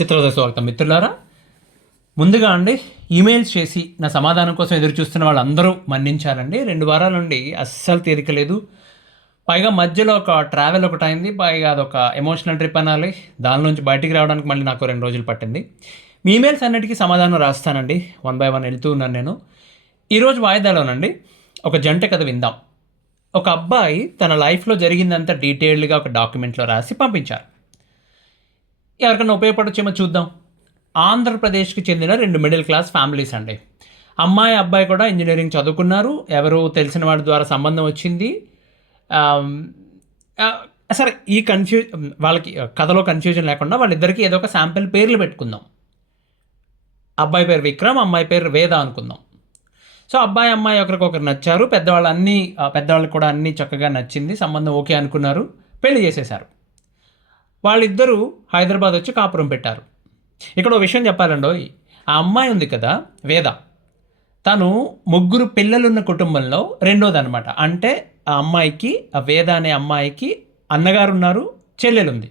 చిత్రవద స్వాగతం మిత్రులారా. ముందుగా అండి, ఈమెయిల్స్ చేసి నా సమాధానం కోసం ఎదురు చూస్తున్న వాళ్ళందరూ మన్నించాలండి. 2 వారాల నుండి అస్సలు తీరికలేదు. పైగా మధ్యలో ఒక ట్రావెల్ ఒకటి అయింది. పైగా అదొక ఎమోషనల్ ట్రిప్ అనాలి. దాని నుంచి బయటికి రావడానికి మళ్ళీ నాకు 2 రోజులు పట్టింది. మీ ఈమెయిల్స్ అన్నిటికీ సమాధానం రాస్తానండి. 1 by 1 వెళ్తూ ఉన్నాను నేను. ఈరోజు వాయిదాలోనండి ఒక జంట కథ విందాం. ఒక అబ్బాయి తన లైఫ్లో జరిగిందంతా డీటెయిల్డ్గా ఒక డాక్యుమెంట్లో రాసి పంపించారు. ఎవరికైనా ఉపయోగపడొచ్చేమో చూద్దాం. ఆంధ్రప్రదేశ్కి చెందిన 2 మిడిల్ క్లాస్ ఫ్యామిలీస్ అండి. అమ్మాయి అబ్బాయి కూడా ఇంజనీరింగ్ చదువుకున్నారు. ఎవరు తెలిసిన వాడి ద్వారా సంబంధం వచ్చింది. ఆమ్, ఆ, సరే, ఈ వాళ్ళకి కథలో కన్ఫ్యూజన్ లేకుండా వాళ్ళిద్దరికీ ఏదో ఒక శాంపిల్ పేర్లు పెట్టుకుందాం. అబ్బాయి పేరు విక్రమ్, అమ్మాయి పేరు వేద అనుకుందాం. సో అబ్బాయి అమ్మాయి ఒకరికొకరు నచ్చారు. పెద్దవాళ్ళకి కూడా అన్నీ చక్కగా నచ్చింది. సంబంధం ఓకే అనుకున్నారు. పెళ్లి చేసేశారు. వాళ్ళిద్దరూ హైదరాబాద్ వచ్చి కాపురం పెట్టారు. ఇక్కడ ఒక విషయం చెప్పాలండో, ఆ అమ్మాయి ఉంది కదా వేద, తను 3 పిల్లలున్న కుటుంబంలో రెండోదనమాట. అంటే ఆ అమ్మాయికి, ఆ వేద అనే అమ్మాయికి అన్నగారు ఉన్నారు, చెల్లెలుంది.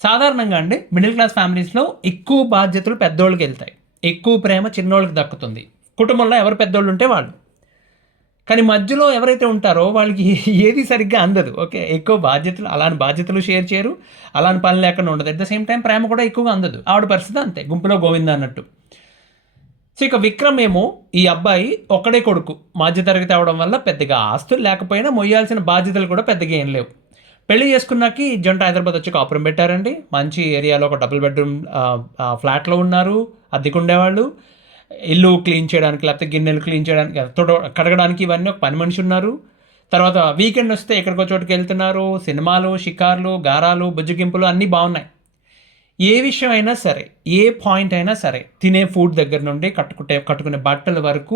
సాధారణంగా అండి మిడిల్ క్లాస్ ఫ్యామిలీస్లో ఎక్కువ బాధ్యతలు పెద్దోళ్ళకి వెళ్తాయి, ఎక్కువ ప్రేమ చిన్నోళ్ళకి దక్కుతుంది. కుటుంబంలో ఎవరు పెద్దోళ్ళు ఉంటే వాళ్ళు. కానీ మధ్యలో ఎవరైతే ఉంటారో వాళ్ళకి ఏది సరిగ్గా అందదు. ఓకే, ఎక్కువ బాధ్యతలు, అలాంటి బాధ్యతలు షేర్ చేయరు, అలాంటి పని లేకుండా ఉండదు. అట్ ద సేమ్ టైం ప్రేమ కూడా ఎక్కువగా అందదు. ఆవిడ పరిస్థితి అంతే, గుంపులో గోవింద అన్నట్టు. సో ఇక విక్రమ్ ఏమో, ఈ అబ్బాయి ఒక్కడే కొడుకు, మధ్యతరగతి అవడం వల్ల పెద్దగా ఆస్తులు లేకపోయినా మొయ్యాల్సిన బాధ్యతలు కూడా పెద్దగా ఏం లేవు. పెళ్లి చేసుకున్నాక ఈ జంట హైదరాబాద్ వచ్చి కాపురం పెట్టారండి. మంచి ఏరియాలో ఒక డబుల్ బెడ్రూమ్ ఫ్లాట్లో ఉన్నారు, అద్దెకుండేవాళ్ళు. ఇల్లు క్లీన్ చేయడానికి, లేకపోతే గిన్నెలు క్లీన్ చేయడానికి, కడగడానికి ఇవన్నీ ఒక పని మనిషి ఉన్నారు. తర్వాత వీకెండ్ వస్తే ఎక్కడికో చోటుకి వెళ్తున్నారు. సినిమాలు, షికార్లు, గారాలు, బుజ్జగింపులు అన్నీ బాగున్నాయి. ఏ విషయం అయినా సరే, ఏ పాయింట్ అయినా సరే, తినే ఫుడ్ దగ్గర నుండి కట్టుకునే బట్టల వరకు,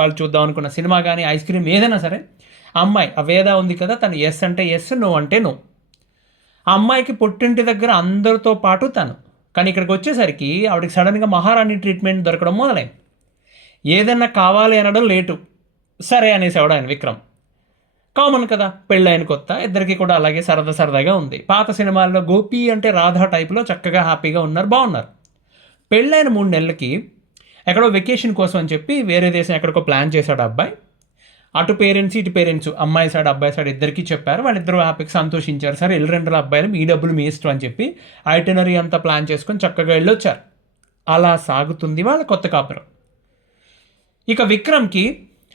వాళ్ళు చూద్దాం అనుకున్న సినిమా కానీ, ఐస్ క్రీమ్ ఏదైనా సరే, అమ్మాయి ఆ వేద ఉంది కదా, తను ఎస్ అంటే ఎస్, నో అంటే నో. ఆ అమ్మాయికి పుట్టింటి దగ్గర అందరితో పాటు తను. కానీ ఇక్కడికి వచ్చేసరికి ఆవిడకి సడన్గా మహారాణి ట్రీట్మెంట్ దొరకడం మొదలైంది. ఏదన్నా కావాలి అనడం లేటు. సరే అనేసేవాడు ఆయన విక్రమ్. కామన్ కదా, పెళ్ళైన కొత్త, ఇద్దరికి కూడా అలాగే సరదాగా ఉంది. పాత సినిమాల్లో గోపి అంటే రాధా టైప్లో చక్కగా హ్యాపీగా ఉన్నారు, బాగున్నారు. పెళ్ళైన 3 నెలలకి ఎక్కడో వెకేషన్ కోసం అని చెప్పి వేరే దేశం ఎక్కడికో ప్లాన్ చేశాడు అబ్బాయి. అటు పేరెంట్స్ ఇటు పేరెంట్స్, అమ్మాయి సైడ్ అబ్బాయి సైడ్ ఇద్దరికి చెప్పారు. వాళ్ళిద్దరూ హ్యాపీగా సంతోషించారు. సరే వెళ్ళి అబ్బాయిలు, మీ డబ్బులు మీ ఇష్టం అని చెప్పి ఐటనరీ అంతా ప్లాన్ చేసుకొని చక్కగా వెళ్ళొచ్చారు. అలా సాగుతుంది వాళ్ళ కొత్త కాపురం. ఇక విక్రమ్కి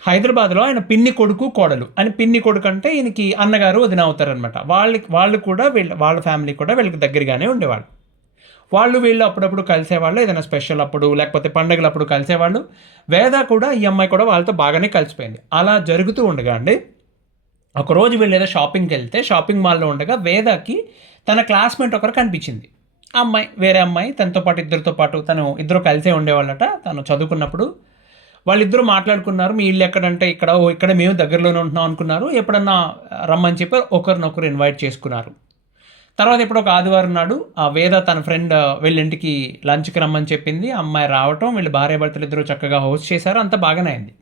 హైదరాబాద్లో ఆయన పిన్ని కొడుకు కోడలు అని, పిన్ని కొడుకు అంటే ఈయనకి అన్నగారు వదిన అవుతారనమాట. వాళ్ళు కూడా వాళ్ళ ఫ్యామిలీ కూడా వీళ్ళకి దగ్గరగానే ఉండేవాళ్ళు. వీళ్ళు అప్పుడప్పుడు కలిసేవాళ్ళు, ఏదైనా స్పెషల్ అప్పుడు లేకపోతే పండుగలు అప్పుడు కలిసేవాళ్ళు. వేద కూడా, ఈ అమ్మాయి కూడా వాళ్ళతో బాగానే కలిసిపోయింది. అలా జరుగుతూ ఉండగా అండి, ఒకరోజు వీళ్ళు ఏదో షాపింగ్కి వెళ్తే, షాపింగ్ మాల్లో ఉండగా వేదకి తన క్లాస్మేట్ ఒకరు కనిపించింది. వేరే అమ్మాయి తనతో పాటు, ఇద్దరు కలిసే ఉండేవాళ్ళట తను చదువుకున్నప్పుడు. వాళ్ళిద్దరూ మాట్లాడుకున్నారు. మీ ఇల్లు ఎక్కడంటే ఇక్కడ మేము దగ్గరలోనే ఉంటున్నాం అనుకున్నారు. ఎప్పుడన్నా రమ్మని చెప్పి ఒకరినొకరు ఇన్వైట్ చేసుకున్నారు. తర్వాత ఇప్పుడు ఒక ఆదివారం నాడు ఆ వేద తన ఫ్రెండ్ వీళ్ళింటికి లంచ్కి రమ్మని చెప్పింది. అమ్మాయి రావటం, వీళ్ళు భార్యాభర్తలు ఇద్దరు చక్కగా హోస్ట్ చేశారు. అంతా బాగానే అయింది.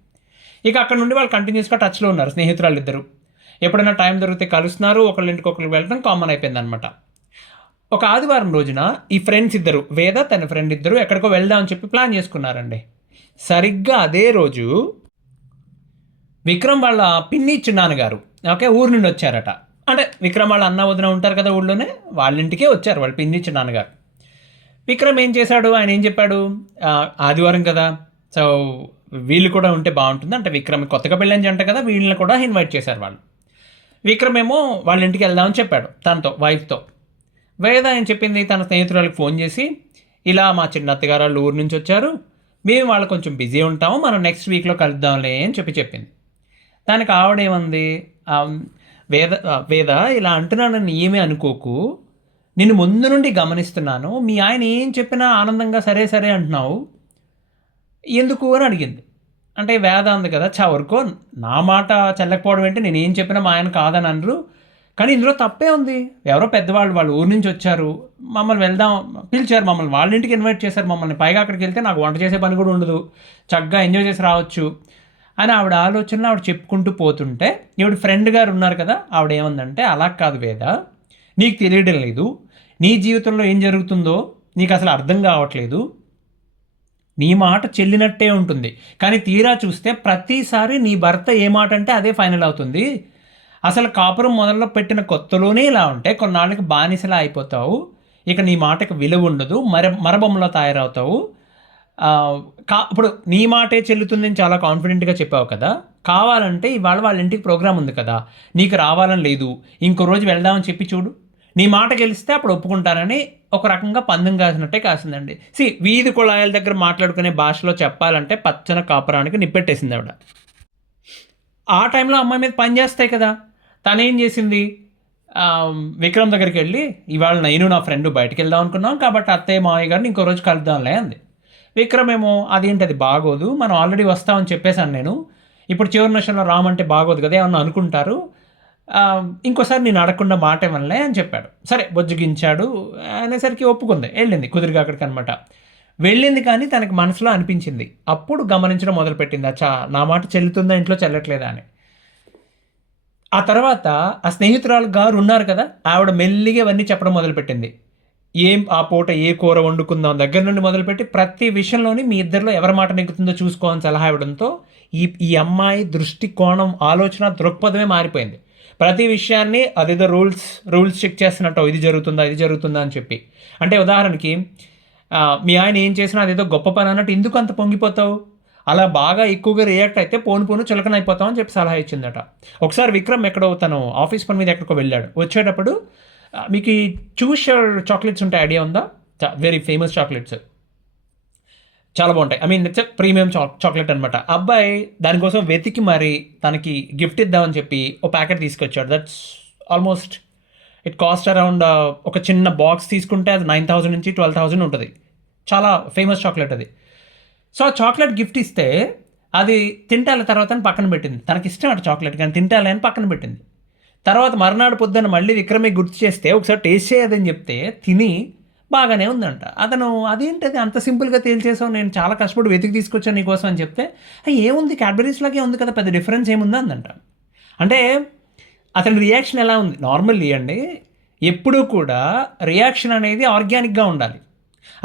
ఇక అక్కడ నుండి వాళ్ళు కంటిన్యూస్గా టచ్లో ఉన్నారు, స్నేహితురాలు ఇద్దరు. ఎప్పుడైనా టైం దొరికితే కలుస్తున్నారు, ఒకళ్ళింటికి ఒకరికి వెళ్ళడం కామన్ అయిపోయింది అనమాట. ఒక ఆదివారం రోజున ఈ ఫ్రెండ్స్ ఇద్దరు, వేద తన ఫ్రెండ్ ఇద్దరు ఎక్కడికో వెళ్దామని చెప్పి ప్లాన్ చేసుకున్నారండి. సరిగ్గా అదే రోజు విక్రమ్ వాళ్ళ పిన్ని చిన్నాన్నగారు ఊరు నుండి వచ్చారట. అంటే విక్రమ్ వాళ్ళ అన్న వదిన ఉంటారు కదా ఊళ్ళోనే, వాళ్ళ ఇంటికే వచ్చారు వాళ్ళు పిన్ని చిన్నాన్నగారు. విక్రమ్ ఏం చేశాడు, ఆయన ఏం చెప్పాడు, ఆదివారం కదా, సో వీళ్ళు కూడా ఉంటే బాగుంటుంది అంటే, విక్రమ్ కొత్తగా పెళ్ళని జంట కదా, వీళ్ళని కూడా ఇన్వైట్ చేశారు వాళ్ళు. విక్రమ్ ఏమో వాళ్ళ ఇంటికి వెళ్దామని చెప్పాడు తనతో, వైఫ్తో. వేద ఆయన చెప్పింది తన స్నేహితురాలకు ఫోన్ చేసి, ఇలా మా చిన్న అత్తగారు వాళ్ళు ఊరు నుంచి వచ్చారు, మేము వాళ్ళు కొంచెం బిజీ ఉంటాము, మనం నెక్స్ట్ వీక్లో కలుద్దాంలే అని చెప్పింది. దానికి ఆవిడేమంది, వేద ఇలా అంటున్నానని ఏమీ అనుకోకు, నేను ముందు నుండి గమనిస్తున్నాను, మీ ఆయన ఏం చెప్పినా ఆనందంగా సరే సరే అంటున్నావు, ఎందుకు అని అడిగింది. అంటే వేద అంది కదా, ఊరుకో, నా మాట చెల్లకపోవడం ఏంటి, నేను ఏం చెప్పినా మా ఆయన కాదని అనరు, కానీ ఇందులో తప్పే ఉంది, ఎవరో పెద్దవాళ్ళు వాళ్ళ ఊరు నుంచి వచ్చారు, మమ్మల్ని పిలిచారు, మమ్మల్ని వాళ్ళ ఇంటికి ఇన్వైట్ చేశారు మమ్మల్ని, పైగా అక్కడికి వెళ్తే నాకు వంట చేసే పని కూడా ఉండదు, చక్కగా ఎంజాయ్ చేసి రావచ్చు అని ఆవిడ ఆలోచనలో ఆవిడ చెప్పుకుంటూ పోతుంటే, ఈవిడ ఫ్రెండ్ గారు ఉన్నారు కదా, ఆవిడ ఏమందంటే, అలా కాదు వేద, నీకు తెలియడం లేదు, నీ జీవితంలో ఏం జరుగుతుందో నీకు అసలు అర్థం కావట్లేదు, నీ మాట చెల్లినట్టే ఉంటుంది, కానీ తీరా చూస్తే ప్రతిసారి నీ భర్త ఏ మాట అంటే అదే ఫైనల్ అవుతుంది. అసలు కాపురం మొదల్లో పెట్టిన కొత్తలోనే ఇలా ఉంటే కొన్నాళ్ళకి బానిసలా అయిపోతావు, ఇక నీ మాటకు విలువ ఉండదు, మరబొమ్మలో తయారవుతావు. ఇప్పుడు నీ మాటే చెల్లుతుందని చాలా కాన్ఫిడెంట్గా చెప్పావు కదా, కావాలంటే ఇవాళ వాళ్ళ ఇంటికి ప్రోగ్రామ్ ఉంది కదా, నీకు రావాలని లేదు, ఇంకో రోజు వెళ్దామని చెప్పి చూడు, నీ మాట గెలిస్తే అప్పుడు ఒప్పుకుంటానని ఒక రకంగా పందెం కాసినట్టే కాసిందండి. వీధి కుళాయిల దగ్గర మాట్లాడుకునే భాషలో చెప్పాలంటే పచ్చన కాపురానికి నిప్పెట్టేసింది ఆవిడ. ఆ టైంలో అమ్మాయి మీద పని చేస్తాయి కదా, తనేం చేసింది, విక్రమ్ దగ్గరికి వెళ్ళి ఇవాళ నేను నా ఫ్రెండ్ బయటకు వెళ్దాం అనుకున్నాం కాబట్టి అత్తయ్య మావయ్య గారిని ఇంకో రోజు కలుద్దాంలే అంది. విక్రమ్ ఏమో అదేంటి అది బాగోదు, మనం ఆల్రెడీ వస్తామని చెప్పేశాను నేను, ఇప్పుడు చివరి నిమిషంలో రామంటే బాగోదు కదా, ఏమన్నా అనుకుంటారు, ఇంకోసారి నేను అడగకుండా మాట ఇవ్వనులే అని చెప్పాడు. సరే బొజ్జుగించాడు అనేసరికి ఒప్పుకుంది, వెళ్ళింది కుదిరిగా అక్కడికి అనమాట. వెళ్ళింది కానీ తనకి మనసులో అనిపించింది, అప్పుడు గమనించడం మొదలుపెట్టింది, అచ్చా నా మాట చెల్లుతుందా ఇంట్లో చెల్లట్లేదా అని. ఆ తర్వాత ఆ స్నేహితురాలు గారు ఉన్నారు కదా, ఆవిడ మెల్లిగా ఇవన్నీ చెప్పడం మొదలుపెట్టింది. ఆ పూట ఏ కూర వండుకుందాం దగ్గర నుండి మొదలుపెట్టి ప్రతి విషయంలోని మీ ఇద్దరిలో ఎవరి మాట నెగ్గుతుందో చూసుకోవాలని సలహా ఇవ్వడంతో ఈ అమ్మాయి దృష్టికోణం, ఆలోచన, దృక్పథమే మారిపోయింది. ప్రతి విషయాన్ని అదేదో రూల్స్ చెక్ చేస్తున్నట్టు ఇది జరుగుతుందా అని చెప్పి. అంటే ఉదాహరణకి మీ ఆయన ఏం చేసినా అదేదో గొప్ప పని అన్నట్టు ఎందుకు అంత పొంగిపోతావు, అలా బాగా ఎక్కువగా రియాక్ట్ అయితే పోను చులకన అయిపోతాం అని చెప్పి సలహా ఇచ్చిందట. ఒకసారి విక్రమ్ ఎక్కడో తను ఆఫీస్ పని మీద ఎక్కడికో వెళ్ళాడు, వచ్చేటప్పుడు మీకు ఈ చూషర్ చాక్లెట్స్ ఉంటాయి, ఐడియా ఉందా, వెరీ ఫేమస్ చాక్లెట్స్, చాలా బాగుంటాయి, ఇట్స్ ప్రీమియం చాక్లెట్ అనమాట. అబ్బాయి దానికోసం వెతికి మరి తనకి గిఫ్ట్ ఇద్దామని చెప్పి ఒక ప్యాకెట్ తీసుకొచ్చాడు. That's almost it cost around, ఒక చిన్న బాక్స్ తీసుకుంటే అది 9,000 నుంచి 12,000 ఉంటుంది, చాలా ఫేమస్ చాక్లెట్ అది. సో ఆ చాక్లెట్ గిఫ్ట్ ఇస్తే అది తింటాల తర్వాత అని పక్కన పెట్టింది, తనకి ఇష్టం అటు చాక్లెట్ కానీ తింటాలి అని పక్కన పెట్టింది. తర్వాత మర్నాడు పొద్దున్న మళ్ళీ విక్రమే గుర్తు చేస్తే ఒకసారి టేస్ట్ చేయదని చెప్తే తిని బాగానే ఉందంట. అతను అదేంటది అంత సింపుల్గా తేల్చేసావు, నేను చాలా కష్టపడి వెతికి తీసుకొచ్చాను నీకోసం అని చెప్తే ఏముంది క్యాడ్బరీస్లాగే ఉంది కదా, పెద్ద డిఫరెన్స్ ఏముందా అందంట. అంటే అతని రియాక్షన్ ఎలా ఉంది, నార్మల్లీ అండి ఎప్పుడూ కూడా రియాక్షన్ అనేది ఆర్గానిక్గా ఉండాలి,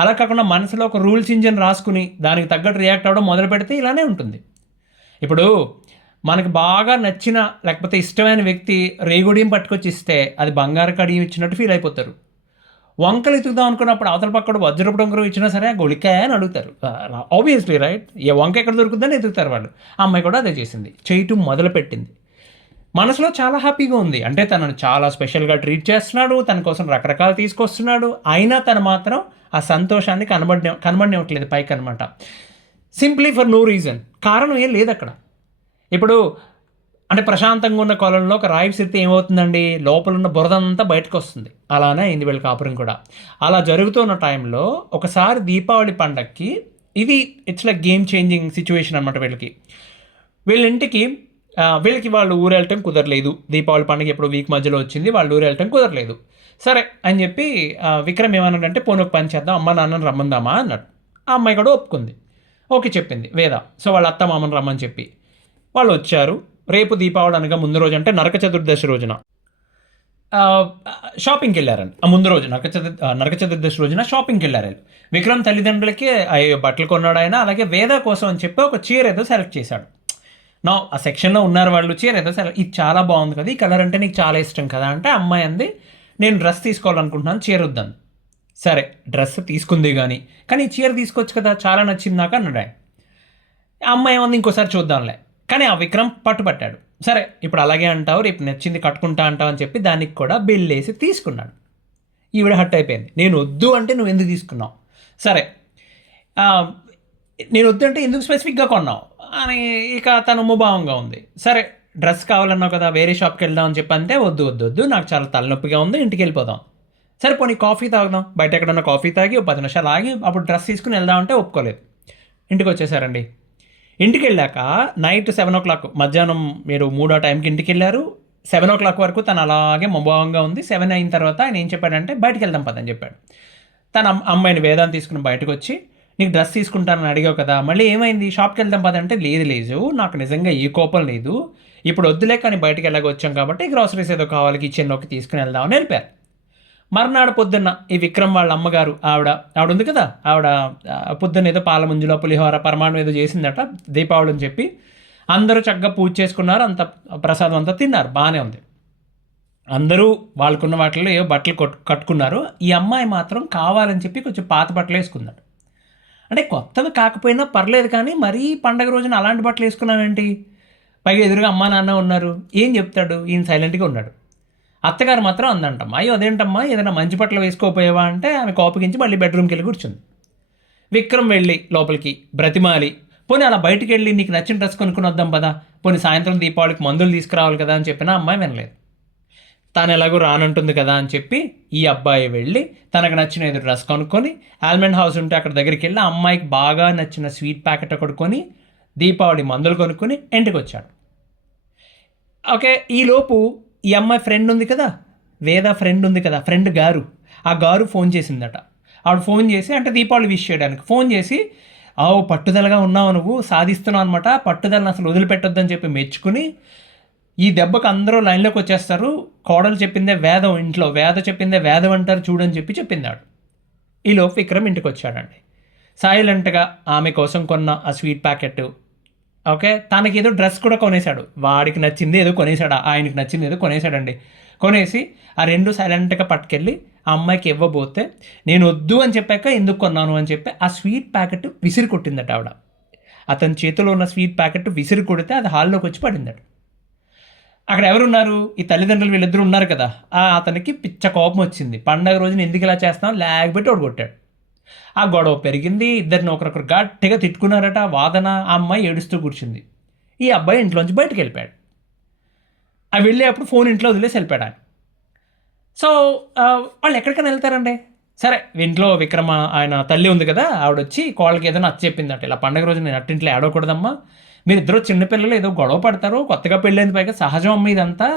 అలా కాకుండా మనసులో ఒక రూల్స్ ఇంజిన్ రాసుకుని దానికి తగ్గట్టు రియాక్ట్ అవ్వడం మొదలు పెడితే ఇలానే ఉంటుంది. ఇప్పుడు మనకు బాగా నచ్చిన లేకపోతే ఇష్టమైన వ్యక్తి రేగుడియం పట్టుకొచ్చి ఇస్తే అది బంగారు కడియం ఇచ్చినట్టు ఫీల్ అయిపోతారు. వంకలు ఎత్తుకుదాం అనుకున్నప్పుడు అవతల పక్కడు వజ్రపు డొంగరం ఇచ్చినా సరే గొలికాయ అని అడుగుతారు, ఆబ్వియస్లీ రైట్, ఏ వంక ఎక్కడ దొరుకుతుందని ఎదుగుతారు వాళ్ళు. ఆ అమ్మాయి కూడా అదే చేసింది, చేయటం మొదలుపెట్టింది. మనసులో చాలా హ్యాపీగా ఉంది, అంటే తనను చాలా స్పెషల్గా ట్రీట్ చేస్తున్నాడు, తన కోసం రకరకాలు తీసుకొస్తున్నాడు, అయినా తను మాత్రం ఆ సంతోషాన్ని కనబడినట్లేదు పైకి అనమాట. సింప్లీ ఫర్ నో రీజన్, కారణం ఏం లేదు అక్కడ. ఇప్పుడు అంటే ప్రశాంతంగా ఉన్న కొలంలో ఒక రాయి విసిరితే ఏమవుతుందండి, లోపల ఉన్న బురదంతా బయటకు వస్తుంది. అలానే అయింది వీళ్ళ కాపురం కూడా. అలా జరుగుతున్న టైంలో ఒకసారి దీపావళి పండగకి, ఇది it's like game changing situation అనమాట వీళ్ళకి వాళ్ళు ఊరు వెళ్ళటం కుదరలేదు. దీపావళి పండుగ ఎప్పుడు వీక్ మధ్యలో వచ్చింది, వాళ్ళు ఊరు వెళ్ళటం కుదరలేదు. సరే అని చెప్పి విక్రమ్ ఏమన్నాడంటే పోనీ ఒక పని చేద్దాం, అమ్మ నాన్నని రమ్మందామా అన్నాడు. ఆ అమ్మాయి కూడా ఒప్పుకుంది, ఓకే చెప్పింది వేద. సో వాళ్ళ అత్త మామని రమ్మని చెప్పి వాళ్ళు వచ్చారు. రేపు దీపావళి అనగా ముందు రోజు అంటే నరక చతుర్దశి రోజున షాపింగ్కి వెళ్ళారండి. ఆ ముందు రోజు నరక చతుర్దశి రోజున షాపింగ్కి వెళ్ళారు. విక్రమ్ తల్లిదండ్రులకి బట్టలు కొన్నాడు ఆయన, అలాగే వేద కోసం అని చెప్పి ఒక చీర ఏదో సెలెక్ట్ చేశాడు. ఆ సెక్షన్లో ఉన్నారు వాళ్ళు, చీర ఏదో సెలెక్ట్, ఇది చాలా బాగుంది కదా, ఈ కలర్ అంటే నీకు చాలా ఇష్టం కదా అంటే అమ్మాయి అంది నేను డ్రెస్ తీసుకోవాలనుకుంటున్నాను, చీర వద్దాను. సరే డ్రెస్ తీసుకుంది కానీ చీర తీసుకోవచ్చు కదా, చాలా నచ్చింది నాకు అన్నాడు ఆయన. అమ్మాయి ఏమంది ఇంకోసారి చూద్దాంలే, కానీ ఆ విక్రమ్ పట్టుపట్టాడు. సరే ఇప్పుడు అలాగే అంటావు, రేపు నచ్చింది కట్టుకుంటా అంటావు అని చెప్పి దానికి కూడా బిల్ వేసి తీసుకున్నాడు. ఈవిడ హట్ అయిపోయింది, నేను వద్దు అంటే నువ్వు ఎందుకు తీసుకున్నావు, సరే నేను వద్దు అంటే ఎందుకు స్పెసిఫిక్గా కొన్నావు అని ఇక తను ముభావంగా ఉంది. సరే డ్రెస్ కావాలన్నావు కదా, వేరే షాప్కి వెళ్దాం అని చెప్పి అంటే వద్దు నాకు చాలా తలనొప్పిగా ఉంది, ఇంటికి వెళ్ళిపోదాం. సరే పోనీ కాఫీ తాగుదాం, బయట ఎక్కడన్నా కాఫీ తాగి 10 నిమిషాలు ఆగి అప్పుడు డ్రెస్ తీసుకుని వెళ్దామంటే ఒప్పుకోలేదు. ఇంటికి వచ్చేసారండి. ఇంటికి వెళ్ళాక నైట్ 7 o'clock, మధ్యాహ్నం మీరు 3 టైంకి ఇంటికి వెళ్ళారు. 7 o'clock వరకు తను అలాగే ముభావంగా ఉంది. 7 అయిన తర్వాత ఆయన ఏం చెప్పాడంటే బయటికి వెళ్దాం పదని చెప్పాడు. తన అమ్మాయిని వేదాన్ని తీసుకుని బయటకు వచ్చి నీకు డ్రెస్ తీసుకుంటానని అడిగావు కదా, మళ్ళీ ఏమైంది, షాప్కి వెళ్దాం పదంటే లేదు నాకు నిజంగా ఏ కోపం లేదు, ఇప్పుడు వద్దులే కానీ బయటకు వెళ్ళగా వచ్చాం కాబట్టి గ్రాసరీస్ ఏదో కావాలి కిచెన్లోకి తీసుకుని వెళ్దామని వెళ్ళిపోయారు. మర్నాడు పొద్దున్న ఈ విక్రమ్ వాళ్ళ అమ్మగారు ఆవిడ ఉంది కదా, ఆవిడ పొద్దున్న ఏదో పాల ముంజులో పులిహోర పరమాణం ఏదో చేసిందట దీపావళి అని చెప్పి. అందరూ చక్కగా పూజ చేసుకున్నారు, అంత ప్రసాదం అంతా తిన్నారు, బాగానే ఉంది. అందరూ వాళ్ళకున్న వాటిలో ఏవో బట్టలు కట్టుకున్నారు. ఈ అమ్మాయి మాత్రం కావాలని చెప్పి కొంచెం పాత బట్టలు వేసుకున్నాడు. అంటే కొత్తవి కాకపోయినా పర్లేదు, కానీ మరీ పండగ రోజున అలాంటి బట్టలు వేసుకున్నావేంటి? పైగా ఎదురుగా అమ్మా నాన్న ఉన్నారు, ఏం చెప్తాడు? ఈయన సైలెంట్గా ఉన్నాడు. అత్తగారు మాత్రం అందంటమ్మా, అయ్యో అదేంటమ్మా ఏదైనా మంచి బట్టలు వేసుకోపోయావా అంటే ఆమె కోపగించి మళ్ళీ బెడ్రూమ్కి వెళ్ళి కూర్చుంది. విక్రమ్ వెళ్ళి లోపలికి బ్రతిమాలి, పోనీ అలా బయటికి వెళ్ళి నీకు నచ్చిన డ్రెస్ కొనుక్కుని వద్దాం పదా, పోనీ సాయంత్రం దీపావళికి మందులు తీసుకురావాలి కదా అని చెప్పినా అమ్మాయి వినలేదు. తాను ఎలాగో రానంటుంది కదా అని చెప్పి ఈ అబ్బాయి వెళ్ళి తనకు నచ్చిన ఏదో డ్రెస్ కొనుక్కొని ఆల్మండ్ హౌస్ ఉంటే అక్కడ దగ్గరికి వెళ్ళి అమ్మాయికి బాగా నచ్చిన స్వీట్ ప్యాకెట్ కొనుక్కొని దీపావళి మందులు కొనుక్కొని ఇంటికి వచ్చాడు. ఓకే, ఈలోపు ఈ అమ్మాయి ఫ్రెండ్ ఉంది కదా, వేద ఫ్రెండ్ ఉంది కదా, ఫ్రెండ్ గారు, ఆ గారు ఫోన్ చేసిందట. ఆవిడ ఫోన్ చేసి, అంటే దీపావళి విష్ చేయడానికి ఫోన్ చేసి, పట్టుదలగా ఉన్నావు నువ్వు, సాధిస్తున్నావు అనమాట, పట్టుదలను అసలు వదిలిపెట్టొద్దని చెప్పి మెచ్చుకుని, ఈ దెబ్బకు అందరూ లైన్లోకి వచ్చేస్తారు, కోడలు చెప్పిందే వేదం, ఇంట్లో వేద చెప్పిందే వేదం అంటారు చూడని చెప్పి చెప్పిందాడు. ఈలోపు విక్రమ్ ఇంటికి వచ్చాడండి. సైలెంట్గా ఆమె కోసం కొన్న ఆ స్వీట్ ప్యాకెట్, ఓకే, తనకి ఏదో డ్రెస్ కూడా కొనేశాడు, వాడికి నచ్చింది ఏదో కొనేశాడు, ఆయనకి నచ్చింది ఏదో కొనేశాడండి. కొనేసి ఆ రెండు సైలెంట్గా పట్టుకెళ్ళి ఆ అమ్మాయికి ఇవ్వబోతే, నేను వద్దు అని చెప్పాక ఎందుకు కొన్నాను అని చెప్పి ఆ స్వీట్ ప్యాకెట్ విసిరి కొట్టిందట ఆవిడ. అతని చేతిలో ఉన్న స్వీట్ ప్యాకెట్ విసిరి కొడితే అది హాల్లోకి వచ్చి పడిందట. అక్కడ ఎవరున్నారు? ఈ తల్లిదండ్రులు వీళ్ళిద్దరూ ఉన్నారు కదా. అతనికి పిచ్చ కోపం వచ్చింది. పండగ రోజున ఎందుకు ఇలా చేస్తాం లేకపోతే కొట్టాడు. ఆ గొడవ పెరిగింది, ఇద్దరిని ఒకరొకరు గట్టిగా తిట్టుకున్నారట, వాదన. ఆ అమ్మాయి ఏడుస్తూ కూర్చుంది. ఈ అబ్బాయి ఇంట్లోంచి బయటకు వెళ్ళిపోయాడు. అవి వెళ్ళేటప్పుడు ఫోన్ ఇంట్లో వదిలేసి వెళ్ళిపోయాడు ఆయన. సో వాళ్ళు ఎక్కడికైనా వెళ్తారండి. సరే, ఇంట్లో విక్రమ ఆయన తల్లి ఉంది కదా, ఆవిడ వచ్చి కోళ్ళకి ఏదైనా నచ్చ చెప్పిందట, ఇలా పండగ రోజు నేను అట్టింట్లో ఏడవకూడదమ్మా, మీరిద్దరూ చిన్నపిల్లలు ఏదో గొడవ పడతారు, కొత్తగా పెళ్ళైంది, పైగా సహజం అమ్మ ఇదంతా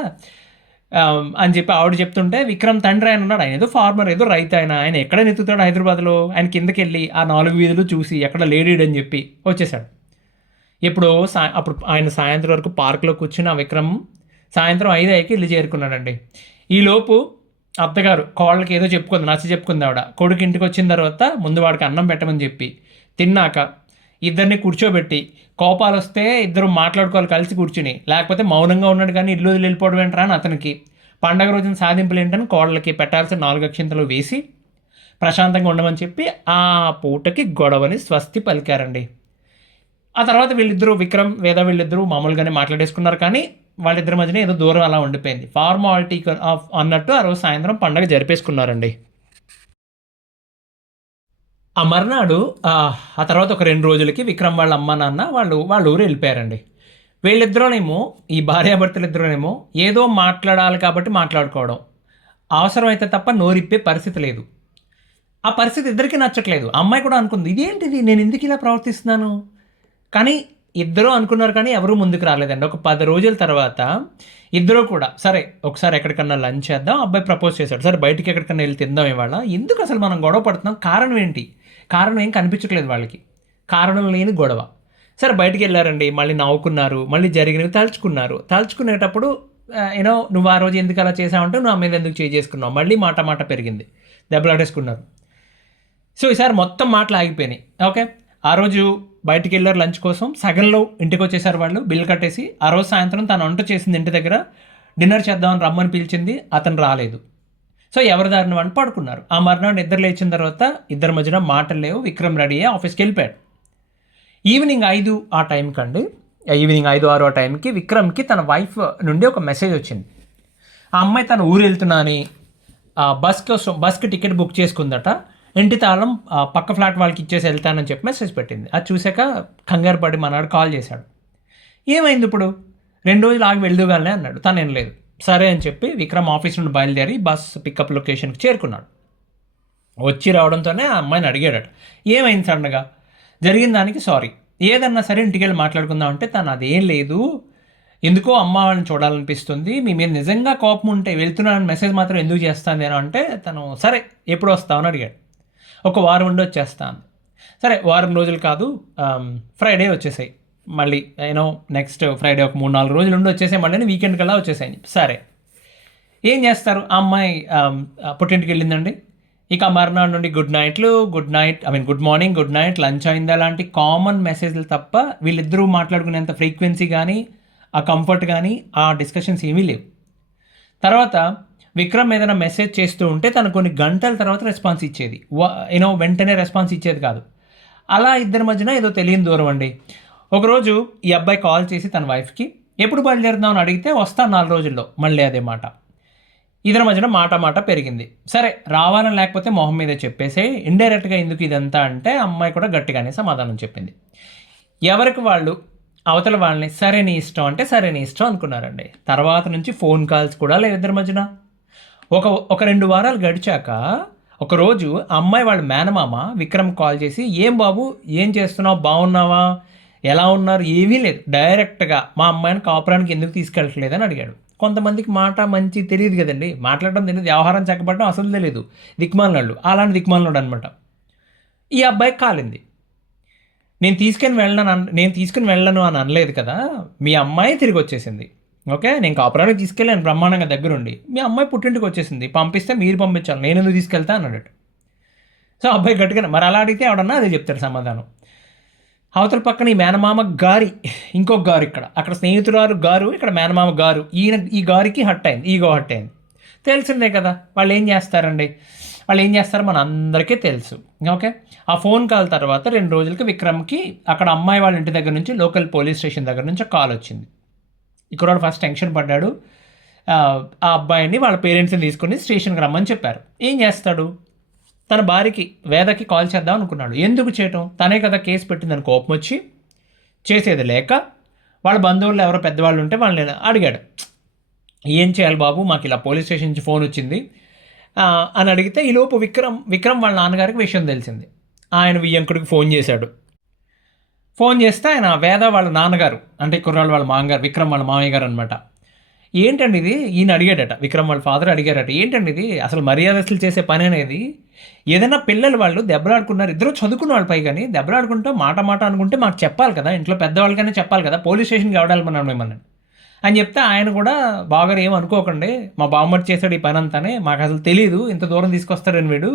అని చెప్పి ఆవిడ చెప్తుంటే, విక్రమ్ తండ్రి ఆయన ఉన్నాడు, ఆయన ఏదో ఫార్మర్, ఏదో రైతు, ఆయన ఎక్కడ నెత్తుతాడు హైదరాబాద్లో, ఆయన కిందకి వెళ్ళి ఆ 4 వీధులు చూసి ఎక్కడ లేడీడ్ అని చెప్పి వచ్చేసాడు. ఇప్పుడు అప్పుడు ఆయన సాయంత్రం వరకు పార్కులో కూర్చుని ఆ విక్రమ్ సాయంత్రం 5 అయ్యాకి ఇల్లు చేరుకున్నాడండి. ఈలోపు అత్తగారు కోళ్ళకి ఏదో చెప్పుకుంది ఆవిడ. కొడుకు ఇంటికి వచ్చిన తర్వాత ముందు వాడికి అన్నం పెట్టమని చెప్పి, తిన్నాక ఇద్దరిని కూర్చోబెట్టి, కోపాలు వస్తే ఇద్దరు మాట్లాడుకోవాలి కలిసి కూర్చుని, లేకపోతే మౌనంగా ఉన్నాడు కానీ ఇల్లు వదిలి వెళ్ళిపోవడం ఏంట్రా అని అతనికి, పండగ రోజున సాధింపులు ఏంటని కోళ్ళకి పెట్టాల్సిన 4 అక్షింతలు వేసి ప్రశాంతంగా ఉండమని చెప్పి ఆ పూటకి గొడవని స్వస్తి పలికారండి. ఆ తర్వాత వీళ్ళిద్దరూ విక్రమ్ వేద వీళ్ళిద్దరూ మామూలుగానే మాట్లాడేసుకున్నారు, కానీ వాళ్ళిద్దరి మధ్యన ఏదో దూరం అలా ఉండిపోయింది. ఫార్మాలిటీ అన్నట్టు ఆ రోజు సాయంత్రం పండగ జరిపేసుకున్నారండి. ఆ మర్నాడు ఆ తర్వాత ఒక 2 రోజులకి విక్రమ్ వాళ్ళ అమ్మ నాన్న వాళ్ళ ఊరు వెళ్ళిపోయారండి. వీళ్ళిద్దరూనేమో, ఈ భార్యాభర్తలు ఇద్దరునేమో ఏదో మాట్లాడాలి కాబట్టి మాట్లాడుకోవడం, అవసరమైతే తప్ప నోరిప్పే పరిస్థితి లేదు. ఆ పరిస్థితి ఇద్దరికీ నచ్చట్లేదు. అమ్మాయి కూడా అనుకుంది, ఇదేంటిది, నేను ఎందుకు ఇలా ప్రవర్తిస్తున్నాను, కానీ ఇద్దరూ అనుకున్నారు కానీ ఎవరూ ముందుకు రాలేదండి. ఒక 10 రోజుల తర్వాత ఇద్దరూ కూడా సరే ఒకసారి ఎక్కడికన్నా లంచ్ చేద్దాం, అబ్బాయి ప్రపోజ్ చేశాడు, సరే బయటికి ఎక్కడికన్నా వెళ్ళి తిందాం ఇవాళ, ఎందుకు అసలు మనం గొడవ పడుతున్నాం, కారణం ఏంటి, కారణం ఏం కనిపించట్లేదు వాళ్ళకి, కారణం లేని గొడవ. సరే బయటికి వెళ్ళారండి, మళ్ళీ నవ్వుకున్నారు, మళ్ళీ జరిగినవి తలుచుకునేటప్పుడు నువ్వు ఆ రోజు ఎందుకు అలా చేసావంటే నువ్వు ఆ మీద ఎందుకు చేసుకున్నావు, మళ్ళీ మాట పెరిగింది, దెబ్బలాటేసుకున్నారు. సో ఈసారి మొత్తం మాటలు ఆగిపోయినాయి. ఓకే, ఆ రోజు బయటికి వెళ్ళారు లంచ్ కోసం, సగంలో ఇంటికి వచ్చేసారు వాళ్ళు, బిల్ కట్టేసి. ఆ రోజు సాయంత్రం తను వంట చేసింది ఇంటి దగ్గర, డిన్నర్ చేద్దామని రమ్మని పిలిచింది, అతను రాలేదు. సో ఎవరి దారిని వాళ్ళు పడుకున్నారు. ఆ మర్నాడు నిద్ర లేచిన తర్వాత ఇద్దరి మధ్యన మాటలు లేవు, విక్రమ్ రెడీ అయ్యి ఆఫీస్కి వెళ్ళిపోయాడు. ఈవినింగ్ 5 ఆ టైంకి అండి, ఈవినింగ్ 5-6 ఆ టైంకి విక్రమ్కి తన వైఫ్ నుండి ఒక మెసేజ్ వచ్చింది. ఆ అమ్మాయి తన ఊరు వెళ్తున్నా అని బస్కి టికెట్ బుక్ చేసుకుందట, ఇంటి తాళం పక్క ఫ్లాట్ వాళ్ళకి ఇచ్చేసి వెళ్తానని చెప్పి మెసేజ్ పెట్టింది. అది చూశాక కంగారు పడి మనవాడు కాల్ చేశాడు. ఏమైంది ఇప్పుడు, 2 రోజులు ఆగి వెళ్దుగానే అన్నాడు. తను ఏం లేదు, సరే అని చెప్పి విక్రమ్ ఆఫీస్ నుండి బయలుదేరి బస్ పికప్ లొకేషన్కి చేరుకున్నాడు. వచ్చి రావడంతోనే ఆ అమ్మాయిని అడిగాడట, ఏమైంది సడన్గా, జరిగిన దానికి సారీ, ఏదన్నా సరే ఇంటికి వెళ్ళి మాట్లాడుకుందాం అంటే తను అదేం లేదు, ఎందుకో అమ్మ వాళ్ళని చూడాలనిపిస్తుంది, మీ మీద నిజంగా కోపం ఉంటే వెళ్తున్నానని మెసేజ్ మాత్రం ఎందుకు చేస్తాను నేను అంటే, తను సరే ఎప్పుడు వస్తామని అడిగాడు. ఒక వారం ఉండి వచ్చేస్తాను. సరే వారం రోజులు కాదు, ఫ్రైడే వచ్చేసాయి, మళ్ళీ నెక్స్ట్ ఫ్రైడే ఒక 3-4 రోజులు ఉండి వచ్చేసాయి, మళ్ళీ వీకెండ్ కల్లా వచ్చేసాయి. సరే ఏం చేస్తారు? ఆ అమ్మాయి పుట్టింటికి వెళ్ళిందండి. ఇక మర్నాడు నుండి గుడ్ నైట్లు, good night I mean good morning, good night, lunch అయిందా లాంటి కామన్ మెసేజ్లు తప్ప వీళ్ళిద్దరూ మాట్లాడుకునేంత ఫ్రీక్వెన్సీ కానీ, ఆ కంఫర్ట్ కానీ, ఆ డిస్కషన్స్ ఏమీ లేవు. తర్వాత విక్రమ్ ఏదైనా మెసేజ్ చేస్తూ ఉంటే తను కొన్ని గంటల తర్వాత రెస్పాన్స్ ఇచ్చేది. వెంటనే రెస్పాన్స్ ఇచ్చేది కాదు. అలా ఇద్దరి మధ్యన ఏదో తెలియని దూరం అండి. ఒకరోజు ఈ అబ్బాయి కాల్ చేసి తన వైఫ్కి ఎప్పుడు బయలుదేరుదాం అని అడిగితే వస్తాను 4 రోజుల్లో, మళ్ళీ అదే మాట. ఇద్దరి మధ్యన మాట పెరిగింది. సరే రావాలని లేకపోతే మొహం మీద చెప్పేసే, ఇండైరెక్ట్గా ఎందుకు ఇదంతా అంటే అమ్మాయి కూడా గట్టిగానే సమాధానం చెప్పింది. ఎవరికి వాళ్ళు అవతల వాళ్ళని సరే నీ ఇష్టం అంటే సరే నీ ఇష్టం అనుకున్నారండి. తర్వాత నుంచి ఫోన్ కాల్స్ కూడా లేవు ఇద్దరి మధ్యన. ఒక 2 వారాలు గడిచాక ఒకరోజు అమ్మాయి వాళ్ళ మేనమామ విక్రమ్ కాల్ చేసి, ఏం బాబు ఏం చేస్తున్నావు, బాగున్నావా, ఎలా ఉన్నారు, ఏమీ లేదు, డైరెక్ట్గా మా అమ్మాయిని కాపురానికి ఎందుకు తీసుకెళ్ళట్లేదని అడిగాడు. కొంతమందికి మాట మంచి తెలియదు కదండి, మాట్లాడడం తెలియదు, వ్యవహారం చక్కబడడం అసలు తెలియదు, దిక్మాలినాళ్ళు, అలాంటి దిక్మాలినాడు అనమాట. ఈ అబ్బాయికి కాలింది. నేను తీసుకుని వెళ్ళను అని అనలేదు కదా, మీ అమ్మాయి తిరిగి వచ్చేసింది. ఓకే, నేను కాపురానికి తీసుకెళ్ళాను బ్రహ్మాండంగా దగ్గరుండి, మీ అమ్మాయి పుట్టింటికి వచ్చేసింది, పంపిస్తే మీరు పంపించాలి, నేను ఎందుకు తీసుకెళ్తా అన్నాడు. సో అబ్బాయి గట్టిగా మరి అలా అడిగితే ఎవడన్నా అదే చెప్తాడు సమాధానం. అవతల పక్కన ఈ మేనమామ గారి ఇంకొక గారు, అక్కడ స్నేహితురాలు గారు, ఇక్కడ మేనమామ గారు, ఈ గారికి హట్ అయింది, ఈగో హట్ అయింది. తెలిసిందే కదా వాళ్ళు ఏం చేస్తారండి, వాళ్ళు ఏం చేస్తారో మన అందరికీ తెలుసు. ఓకే, ఆ ఫోన్ కాల్ తర్వాత 2 రోజులకి విక్రమ్కి అక్కడ అమ్మాయి వాళ్ళ ఇంటి దగ్గర నుంచి లోకల్ పోలీస్ స్టేషన్ దగ్గర నుంచి కాల్ వచ్చింది. ఇక్కడ వాళ్ళు ఫస్ట్ టెన్షన్ పడ్డాడు. ఆ అబ్బాయిని వాళ్ళ పేరెంట్స్ని తీసుకుని స్టేషన్కి రమ్మని చెప్పారు. ఏం చేస్తాడు, తన భార్యకి వేదకి కాల్ చేద్దాం అనుకున్నాడు. ఎందుకు చేయటం, తనే కదా కేసు పెట్టిందని కోపం వచ్చి చేసేది లేక వాళ్ళ బంధువులు ఎవరో పెద్దవాళ్ళు ఉంటే వాళ్ళని అడిగాడు, ఏం చేయాలి బాబు, మాకు ఇలా పోలీస్ స్టేషన్ నుంచి ఫోన్ వచ్చింది అని అడిగితే ఈలోపు విక్రమ్ వాళ్ళ నాన్నగారికి విషయం తెలిసింది. ఆయన వియ్యంకుడికి ఫోన్ చేశాడు. ఫోన్ చేస్తే ఆయన వేద వాళ్ళ నాన్నగారు అంటే కుర్రాళ్ళు వాళ్ళ మామగారు, విక్రమ్ వాళ్ళ మామయ్య గారు అనమాట. ఏంటండి ఇది, ఈయన అడిగాడట, విక్రమ్ వాళ్ళ ఫాదర్ అడిగారట, ఏంటండి ఇది అసలు మర్యాదస్తులు చేసే పని అనేది, ఏదైనా పిల్లలు వాళ్ళు దెబ్బలాడుకున్నారు, ఇద్దరు చదువుకున్న వాళ్ళపై కానీ దెబ్బలాడుకుంటూ మాట అనుకుంటే మాకు చెప్పాలి కదా, ఇంట్లో పెద్దవాళ్ళకైనా చెప్పాలి కదా, పోలీస్ స్టేషన్కి ఎవడాలి మనం మిమ్మల్ని అని చెప్తే ఆయన కూడా బాగా ఏమనుకోకండి, మా బామ్మడి చేశాడు ఈ పని అంతానే, మాకు అసలు తెలియదు ఇంత దూరం తీసుకొస్తాడని, వీడు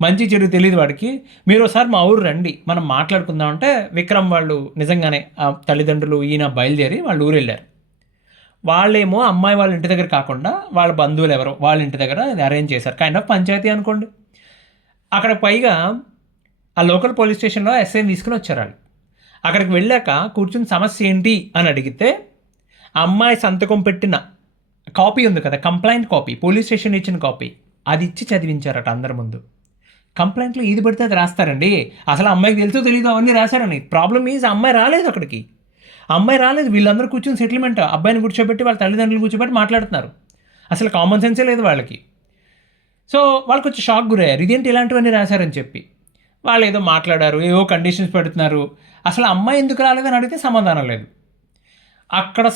మంచి చెడు తెలియదు వాడికి, మీరు ఒకసారి మా ఊరు రండి మనం మాట్లాడుకుందామంటే విక్రమ్ వాళ్ళు నిజంగానే ఆ తల్లిదండ్రులు ఈయన బయలుదేరి వాళ్ళ ఊరు వెళ్ళారు. వాళ్ళేమో అమ్మాయి వాళ్ళ ఇంటి దగ్గర కాకుండా వాళ్ళ బంధువులు ఎవరో వాళ్ళ ఇంటి దగ్గర అరేంజ్ చేశారు, కైండ్ ఆఫ్ పంచాయతీ అనుకోండి. అక్కడ పైగా ఆ లోకల్ పోలీస్ స్టేషన్లో ఎస్ఐని తీసుకుని వచ్చారు వాళ్ళు. అక్కడికి వెళ్ళాక కూర్చుని సమస్య ఏంటి అని అడిగితే అమ్మాయి సంతకం పెట్టిన కాపీ ఉంది కదా, కంప్లైంట్ కాపీ, పోలీస్ స్టేషన్ ఇచ్చిన కాపీ, అది ఇచ్చి చదివించారట అందరి ముందు. కంప్లైంట్లో ఏది పడితే అది రాస్తారండి, అసలు అమ్మాయికి తెలుసో తెలీదు అవన్నీ రాశారని. ప్రాబ్లమ్ ఈజ్ అమ్మాయి రాలేదు అక్కడికి, అమ్మాయి రాలేదు, వీళ్ళందరూ కూర్చొని సెటిల్మెంట్, అబ్బాయిని కూర్చోబెట్టి వాళ్ళ తల్లిదండ్రులు కూర్చోబెట్టి మాట్లాడుతున్నారు. అసలు కామన్ సెన్సే లేదు వాళ్ళకి. సో వాళ్ళకి వచ్చి షాక్ గురయ్యారు, ఇదేంటి ఇలాంటివన్నీ రాశారని చెప్పి. వాళ్ళు ఏదో మాట్లాడారు, ఏవో కండిషన్స్ పెడుతున్నారు, అసలు అమ్మాయి ఎందుకు రాలేదని అడిగితే సమాధానం లేదు. అక్కడ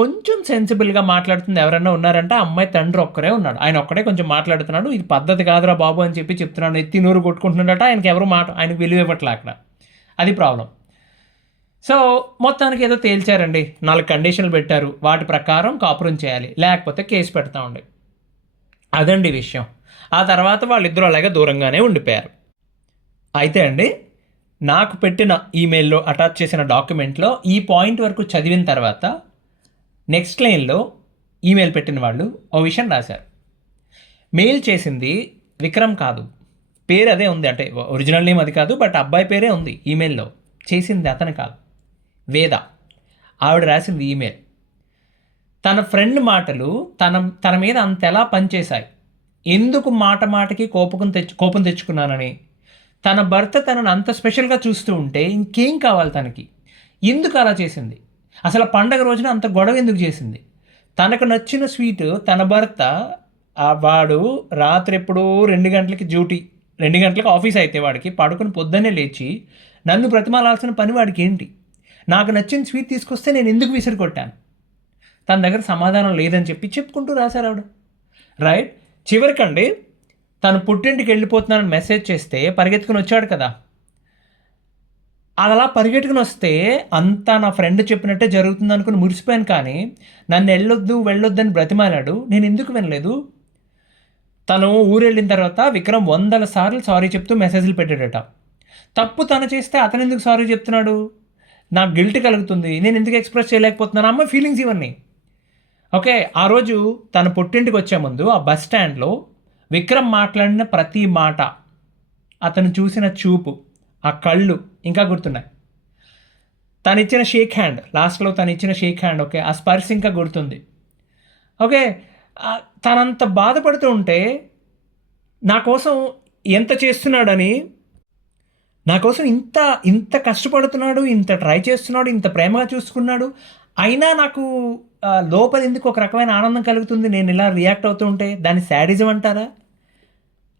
కొంచెం సెన్సిబుల్గా మాట్లాడుతుంది ఎవరన్నా ఉన్నారంటే అమ్మాయి తండ్రి ఒక్కరే ఉన్నాడు, ఆయన ఒక్కడే కొంచెం మాట్లాడుతున్నాడు, ఇది పద్ధతి కాదురా బాబు అని చెప్పి చెప్తున్నాడు, ఎత్తి నూరు కొట్టుకుంటున్నాడట, ఆయనకి ఎవరు ఆయనకు విలువ ఇవ్వట్లే అక్కడ, అది ప్రాబ్లం. సో మొత్తానికి ఏదో తేల్చారండి, 4 కండిషన్లు పెట్టారు, వాటి ప్రకారం కాపురం చేయాలి లేకపోతే కేసు పెడతా ఉండే, అదండి విషయం. ఆ తర్వాత వాళ్ళిద్దరూ అలాగే దూరంగానే ఉండిపోయారు. అయితే అండి నాకు పెట్టిన ఈమెయిల్లో అటాచ్ చేసిన డాక్యుమెంట్లో ఈ పాయింట్ వరకు చదివిన తర్వాత నెక్స్ట్ లైన్లో ఈమెయిల్ పెట్టిన వాళ్ళు ఓ విషయం రాశారు. మెయిల్ చేసింది విక్రమ్ కాదు, పేరు అదే ఉంది, అంటే ఒరిజినల్ నేమ్ అది కాదు, బట్ అబ్బాయి పేరే ఉంది ఈమెయిల్లో, చేసింది అతను కాదు, వేద. ఆవిడ రాసింది ఈమెయిల్. తన ఫ్రెండ్ మాటలు తన మీద అంతెలా పనిచేశాయి, ఎందుకు మాటకి కోపం తెచ్చుకున్నానని, తన భర్త తనను అంత స్పెషల్గా చూస్తూ ఉంటే ఇంకేం కావాలి తనకి, ఎందుకు అలా చేసింది, అసలు పండగ రోజున అంత గొడవ ఎందుకు చేసింది, తనకు నచ్చిన స్వీట్ తన భర్త వాడు రాత్రి ఎప్పుడో 2 గంటలకి 2 గంటలకు ఆఫీస్ అయితే వాడికి పడుకుని పొద్దున్నే లేచి నన్ను ప్రతిమాలాల్సిన పని వాడికి ఏంటి, నాకు నచ్చిన స్వీట్ తీసుకొస్తే నేను ఎందుకు విసిరి కొట్టాను, తన దగ్గర సమాధానం లేదని చెప్పుకుంటూ రాశారు ఆవిడ. రైట్, చివరికండి తను పుట్టింటికి వెళ్ళిపోతున్నానని మెసేజ్ చేస్తే పరిగెత్తుకుని వచ్చాడు కదా, అది అలా పరిగెట్టుకుని వస్తే అంతా నా ఫ్రెండ్ చెప్పినట్టే జరుగుతుంది అనుకుని మురిసిపోయాను. కానీ నన్ను వెళ్ళొద్దని బ్రతిమాలాడు. నేను ఎందుకు వినలేదు. తను ఊరెళ్ళిన తర్వాత విక్రమ్ 100 సార్లు సారీ చెప్తూ మెసేజ్లు పెట్టాడట. తప్పు తను చేస్తే అతను ఎందుకు సారీ చెప్తున్నాడు? నాకు గిల్ట్ కలుగుతుంది, నేను ఎందుకు ఎక్స్ప్రెస్ చేయలేకపోతున్నాను అమ్మ ఫీలింగ్స్ ఇవన్నీ. ఓకే, ఆ రోజు తన పుట్టింటికి వచ్చే ముందు ఆ బస్ స్టాండ్లో విక్రమ్ మాట్లాడిన ప్రతి మాట, అతను చూసిన చూపు, ఆ కళ్ళు ఇంకా గుర్తున్నాయి. తను ఇచ్చిన షేక్ హ్యాండ్, లాస్ట్లో తను ఇచ్చిన షేక్ హ్యాండ్, ఓకే, ఆ స్పర్శ ఇంకా గుర్తుంది. ఓకే, తనంత బాధపడుతూ ఉంటే నా కోసం ఎంత చేస్తున్నాడని, నా కోసం ఇంత ఇంత కష్టపడుతున్నాడు, ఇంత ట్రై చేస్తున్నాడు, ఇంత ప్రేమగా చూసుకున్నాడు, అయినా నాకు లోపల ఎందుకు ఒక రకమైన ఆనందం కలుగుతుంది నేను ఇలా రియాక్ట్ అవుతూ ఉంటే, దాన్ని శాడిజం అంటారా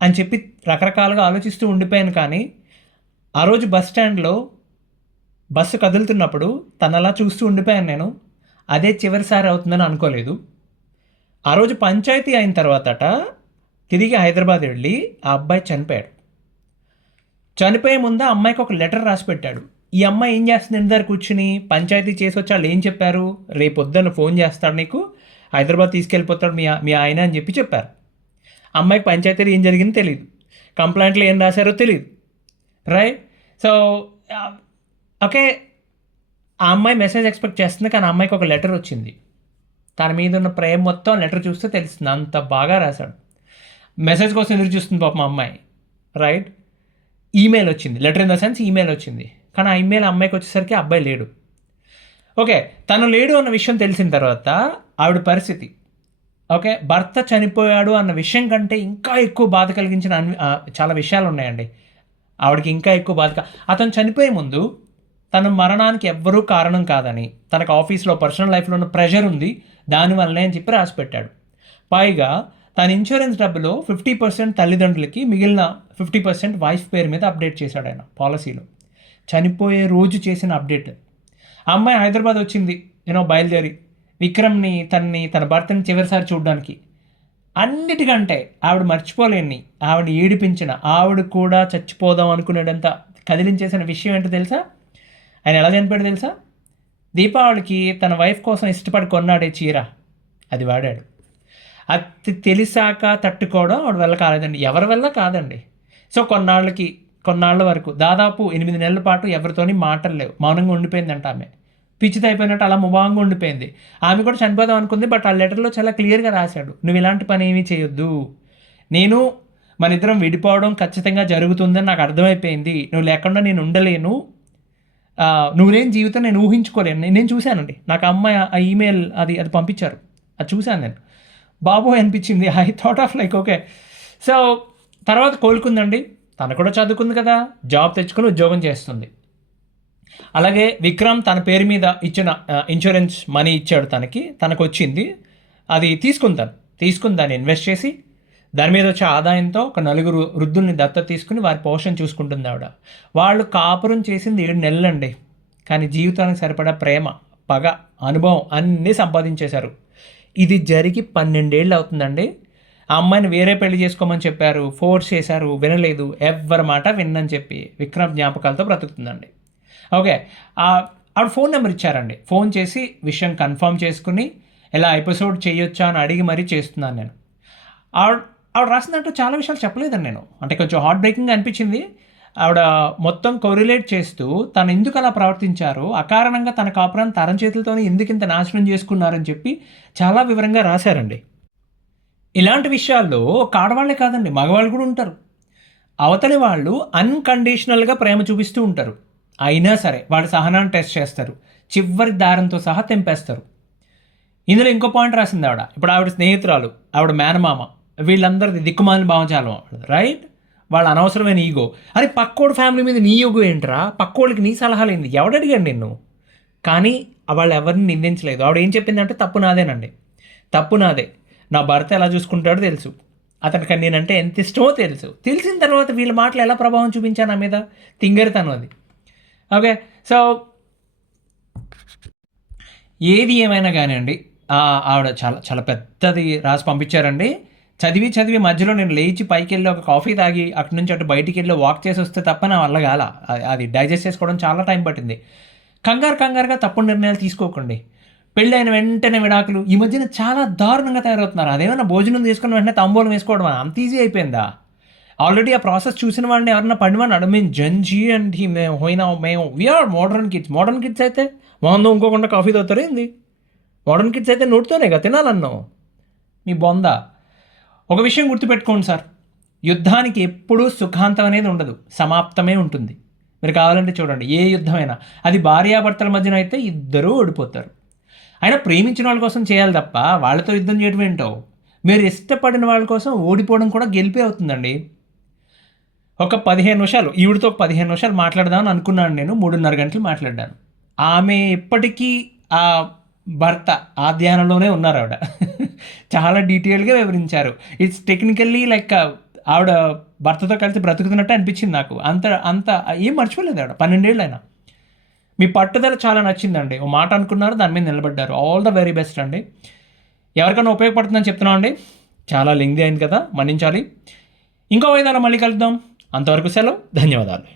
అని చెప్పి రకరకాలుగా ఆలోచిస్తూ ఉండిపోయాను. కానీ ఆ రోజు బస్ స్టాండ్లో బస్సు కదులుతున్నప్పుడు తను అలా చూస్తూ ఉండిపోయాను నేను. అదే చివరిసారి అవుతుందని అనుకోలేదు. ఆ రోజు పంచాయతీ అయిన తర్వాతట తిరిగి హైదరాబాద్ వెళ్ళి ఆ అబ్బాయి చనిపోయాడు. చనిపోయే ముందు ఆ అమ్మాయికి ఒక లెటర్ రాసి పెట్టాడు. ఈ అమ్మాయి ఏం చేస్తుంది ఇంటి దగ్గర కూర్చుని, పంచాయతీ చేసి వచ్చి వాళ్ళు ఏం చెప్పారు, రేపు పొద్దున్న ఫోన్ చేస్తాడు నీకు, హైదరాబాద్ తీసుకెళ్ళిపోతాడు మీ ఆయన అని చెప్పారు. అమ్మాయికి పంచాయతీలో ఏం జరిగిందో తెలియదు, కంప్లైంట్లో ఏం రాశారో తెలియదు. రైట్. సో ఓకే, ఆ అమ్మాయి మెసేజ్ ఎక్స్పెక్ట్ చేస్తుంది, కానీ ఆ అమ్మాయికి ఒక లెటర్ వచ్చింది. తన మీద ఉన్న ప్రేమ మొత్తం లెటర్ చూస్తే తెలుస్తుంది, అంత బాగా రాశాడు. మెసేజ్ కోసం ఎదురు చూస్తుంది పాపం మా అమ్మాయి. రైట్. ఈమెయిల్ వచ్చింది, letter in the sense email వచ్చింది, కానీ ఆ ఈమెయిల్ అమ్మాయికి వచ్చేసరికి అబ్బాయి లేడు. ఓకే, తను లేడు అన్న విషయం తెలిసిన తర్వాత ఆవిడ పరిస్థితి, ఓకే, భర్త చనిపోయాడు అన్న విషయం కంటే ఇంకా ఎక్కువ బాధ కలిగించిన చాలా విషయాలు ఉన్నాయండి. ఆవిడకి ఇంకా ఎక్కువ బాధ. అతను చనిపోయే ముందు తన మరణానికి ఎవ్వరూ కారణం కాదని, తనకు ఆఫీస్లో పర్సనల్ లైఫ్లో ఉన్న ప్రెషర్ ఉంది దానివల్లనే అని చెప్పి రాసి పెట్టాడు. పైగా తన ఇన్సూరెన్స్ డబ్బులో 50% తల్లిదండ్రులకి, మిగిలిన 50% వైఫ్ పేరు మీద అప్డేట్ చేశాడు ఆయన పాలసీలో. చనిపోయే రోజు చేసిన అప్డేట్. ఆ అమ్మాయి హైదరాబాద్ వచ్చింది బయలుదేరి విక్రమ్ని, తన భర్తని చివరిసారి చూడడానికి. అన్నిటికంటే ఆవిడ మర్చిపోలేని, ఆవిడ ఏడిపించిన, ఆవిడ కూడా చచ్చిపోదాం అనుకునేటంత కదిలించేసిన విషయం ఏంటో తెలుసా? ఆయన ఎలా చనిపోయాడు తెలుసా? దీపావళికి తన వైఫ్ కోసం ఇష్టపడి కొన్నాడే చీర, అది వాడాడు. అది తెలిసాక తట్టుకోవడం ఆవిడ వల్ల కాలేదండి, ఎవరి వల్ల కాదండి. సో కొన్నాళ్ళ వరకు దాదాపు 8 నెలల పాటు ఎవరితోని మాటలు లేవు, మౌనంగా ఉండిపోయిందంట ఆమె. పిచ్చితో అయిపోయినట్టు అలా ముభావంగా ఉండిపోయింది. ఆమె కూడా చనిపోదాం అనుకుంది, బట్ ఆ లెటర్లో చాలా క్లియర్గా రాశాడు, నువ్వు ఇలాంటి పని ఏమీ చేయొద్దు, మన ఇద్దరం విడిపోవడం ఖచ్చితంగా జరుగుతుందని నాకు అర్థమైపోయింది, నువ్వు లేకుండా నేను ఉండలేను, నువ్వులేని జీవితం నేను ఊహించుకోలేను. నేను చూశానండి, నాకు అమ్మాయి ఆ ఈమెయిల్ అది పంపించారు, అది చూశాను నేను. బాబోయ్ అనిపించింది. I thought of like okay. So తర్వాత కోలుకుందండి, తను కూడా చదువుకుంది కదా, జాబ్ తెచ్చుకొని ఉద్యోగం చేస్తుంది. అలాగే విక్రమ్ తన పేరు మీద ఇచ్చిన ఇన్సూరెన్స్ మనీ ఇచ్చాడు తనకు వచ్చింది, అది తీసుకుని దాన్ని ఇన్వెస్ట్ చేసి దాని మీద వచ్చే ఆదాయంతో ఒక 4 వృద్ధుల్ని దత్తత తీసుకుని వారి పోషణ చూసుకుంటుంది ఆవిడ. వాళ్ళు కాపురం చేసింది 7 నెలలండి, కానీ జీవితానికి సరిపడా ప్రేమ, పగ, అనుభవం అన్నీ సంపాదించేశారు. ఇది జరిగి 12 ఏళ్ళు అవుతుందండి. ఆ అమ్మాయిని వేరే పెళ్లి చేసుకోమని చెప్పారు, ఫోర్స్ చేశారు, వినలేదు, ఎవ్వరి మాట విన్నని చెప్పి విక్రమ్ జ్ఞాపకాలతో బ్రతుకుతుందండి. ఓకే, ఆవిడ ఫోన్ నెంబర్ ఇచ్చారండి, ఫోన్ చేసి విషయం కన్ఫర్మ్ చేసుకుని ఇలా ఎపిసోడ్ చేయొచ్చా అని అడిగి మరీ చేస్తున్నాను నేను. ఆవిడ రాసిందంటూ చాలా విషయాలు చెప్పలేదండి నేను, అంటే కొంచెం హార్ట్ బ్రేకింగ్గా అనిపించింది. ఆవిడ మొత్తం కొరిలేట్ చేస్తూ తను ఎందుకు అలా ప్రవర్తించారు, అకారణంగా తన కాపురాన్ని తరం చేతులతోనే ఎందుకు ఇంత నాశనం చేసుకున్నారని చెప్పి చాలా వివరంగా రాశారండి. ఇలాంటి విషయాల్లో ఒక ఆడవాళ్లే కాదండి, మగవాళ్ళు కూడా ఉంటారు. అవతలి వాళ్ళు అన్కండిషనల్గా ప్రేమ చూపిస్తూ ఉంటారు, అయినా సరే వాడి సహనాన్ని టెస్ట్ చేస్తారు, చివరి దారంతో సహా తెంపేస్తారు. ఇందులో ఇంకో పాయింట్ రాసింది ఆవిడ. ఇప్పుడు ఆవిడ స్నేహితురాలు, ఆవిడ మేనమామ, వీళ్ళందరిది దిక్కుమాలిన భావజాలం, రైట్. వాళ్ళ అనవసరమైన ఈగో. అరే పక్కోడు ఫ్యామిలీ మీద నీ ఈగో ఏంట్రా, పక్కోడికి నీ సలహాలు ఏంది, ఎవడడిగాడు నిన్ను? కానీ వాళ్ళు ఎవరిని నిందించలేదు. ఆవిడ ఏం చెప్పిందంటే తప్పు నాదేనండి, తప్పు నాదే, నా భర్త ఎలా చూసుకుంటాడో తెలుసు, అతనికి నేనంటే ఎంత ఇష్టమో తెలుసు, తెలిసిన తర్వాత వీళ్ళ మాటలు ఎలా ప్రభావం చూపించాను నా మీద, తింగరితనం అది. ఓకే, సో ఏది ఏమైనా కానివ్వండి, ఆవిడ చాలా చాలా పెద్దది రాసి పంపించారండి. చదివి చదివి మధ్యలో నేను లేచి పైకి వెళ్ళి ఒక కాఫీ తాగి అటు నుంచి అటు బయటికి వెళ్ళి వాక్ చేసి వస్తే తప్ప నా వల్ల కాల. అది డైజెస్ట్ చేసుకోవడం చాలా టైం పట్టింది. కంగారుగా తప్పుడు నిర్ణయాలు తీసుకోకండి. పెళ్ళైన వెంటనే విడాకులు ఈ మధ్యన చాలా దారుణంగా తయారవుతున్నారు. అదేమన్నా భోజనం తీసుకున్న వెంటనే తాంబూలం వేసుకోవడం అంత ఈజీ అయిపోయిందా? ఆల్రెడీ ఆ ప్రాసెస్ చూసిన వాడిని ఎవరన్నా పడివాడిని మేము జంజీ అండ్ మేము వీఆర్ మోడర్న్ కిడ్స్ అయితే మొహంలో ఇంకోకుండా కాఫీ తాగుతారు ఏంది? మోడర్న్ కిడ్స్ అయితే నోటితోనే కదా తినాలన్నావు మీ బొంద. ఒక విషయం గుర్తుపెట్టుకోండి సార్, యుద్ధానికి ఎప్పుడూ సుఖాంతం అనేది ఉండదు, సమాప్తమే ఉంటుంది. మీరు కావాలంటే చూడండి, ఏ యుద్ధమైనా అది భార్యాభర్తల మధ్యన అయితే ఇద్దరూ ఓడిపోతారు. అయినా ప్రేమించిన వాళ్ళ కోసం చేయాలి తప్ప వాళ్ళతో యుద్ధం చేయడం ఏంటో. మీరు ఇష్టపడిన వాళ్ళ కోసం ఓడిపోవడం కూడా గెలిపే అవుతుందండి. ఒక 15 నిమిషాలు ఈవిడితో 15 నిమిషాలు మాట్లాడదామని అనుకున్నాను. నేను 3:30 గంటలు మాట్లాడాను. ఆమె ఇప్పటికీ ఆ భర్త ఆ ధ్యానంలోనే ఉన్నారు ఆవిడ. చాలా డీటెయిల్గా వివరించారు. ఇట్స్ టెక్నికల్లీ లైక్ ఆవిడ భర్తతో కలిసి బ్రతుకుతున్నట్టు అనిపించింది నాకు. అంత అంత ఏం మర్చిపోలేదు ఆవిడ 12 ఏళ్ళు అయినా. మీ పట్టుదల చాలా నచ్చిందండి. ఓ మాట అనుకున్నారు, దాని మీద నిలబడ్డారు. ఆల్ ద వెరీ బెస్ట్ అండి. ఎవరికైనా ఉపయోగపడుతుందని చెప్తున్నాం అండి. చాలా లెంగ్తీ అయింది కదా, మన్నించాలి. ఇంకో విధానం మళ్ళీ కలుద్దాం. అంతవరకు సెలవు. ధన్యవాదాలు.